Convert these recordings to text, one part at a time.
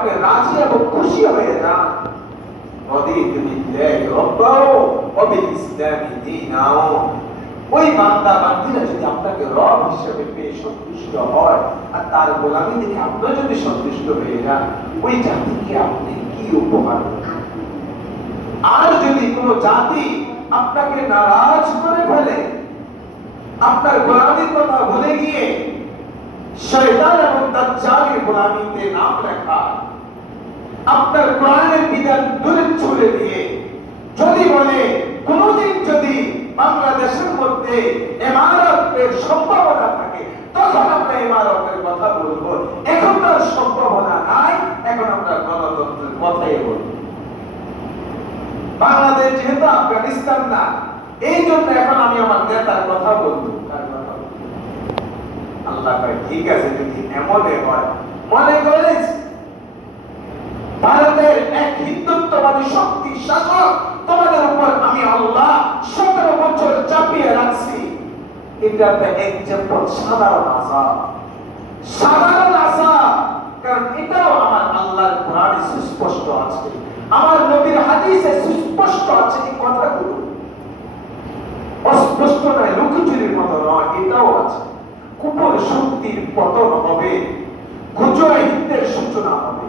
আপনি রাজি এবং খুশি হয়ে যান। রদিতু বিল্লাহি রাব্বাও ওয়া বিল ইসলামি দীনাও। ওই বান্দা বান্দিরা যদি আপনাকে রব হিসেবে পেয়ে সন্তুষ্ট হয় আর তার গোলামি দেখে আপনি যদি সন্তুষ্ট হয়ে যান, ওই জাতিকে আপনি কি উপহার দেবেন? আর যদি কোনো জাতি আপনাকে নারাজ করে ফেলে, আপনার গোলামির কথা ভুলে গিয়ে শয়তান এবং দাজ্জালের গোলামিতে নাম লেখা, আপনার কোরআনের বিধান দূরে ছুড়ে দিয়ে যদি বলে কোনদিন যদি বাংলাদেশের মধ্যে ইমারতের সম্ভাবনা থাকে, তখন আমরা ইমারতের কথা বলবো। এখন তার সম্ভাবনা নাই, এখন আমরা গণতন্ত্রের কথাই বলবো। বাংলাদেশ যেহেতু আফগানিস্তান না, এই জন্য এখন আমি আমার নেতার কথা বলবো। আল্লাহ কয় ঠিক আছে, যদি এমনই হয়, মনে করিস ভারতের এক হিন্দুত্ববাদী শক্তি শাসক তোমাদের উপর আমি আল্লাহ 17 বছর চাপিয়ে রাখছি, এটাতে এক্সাম্পল সাধারণ আযাব, সাধারণ আযাব। কারণ এটাও আমার আল্লাহর কোরআনে সুস্পষ্ট আছে, আমার নবীর হাদিসে সুস্পষ্ট আছে। এই কথাগুলো অস্পষ্ট নয়, লুকোচুরির মতো নয়, এটাও আছে। কুফর শক্তির পতন হবে, গুজরাইতের সূচনা হবে।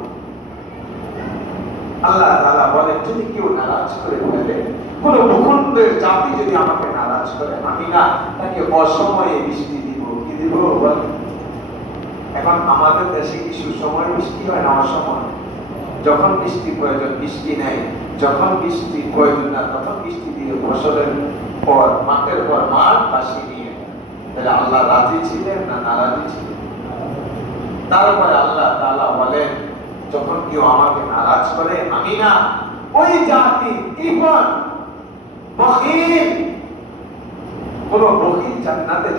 আল্লাহ তাআলা বলেন, যদি কেউ নারাজ করে ফেলে, কোন ভূখণ্ডের জাতি যদি আমাকে নারাজ করে, আমি না তাকে অসময়ে বৃষ্টি দিব। কি দিব? এখন আমাদের দেশে কি সুসময় বৃষ্টি হয় না অসময়? যখন বৃষ্টি প্রয়োজন বৃষ্টি নেই, যখন বৃষ্টি প্রয়োজন না তখন বৃষ্টি দিয়ে ফসলের পর মাঠের পর মাঠ ভাসিয়ে নিয়ে, তাহলে আল্লাহ রাজি ছিলেন না নারাজি ছিলেন? তারপরে আল্লাহ তাআলা বলেন, যখন কেউ আমাকে নারাজ করে, আমি না ওই জাতি কৃপণ বখিল, কোন বখিল জান্নাতে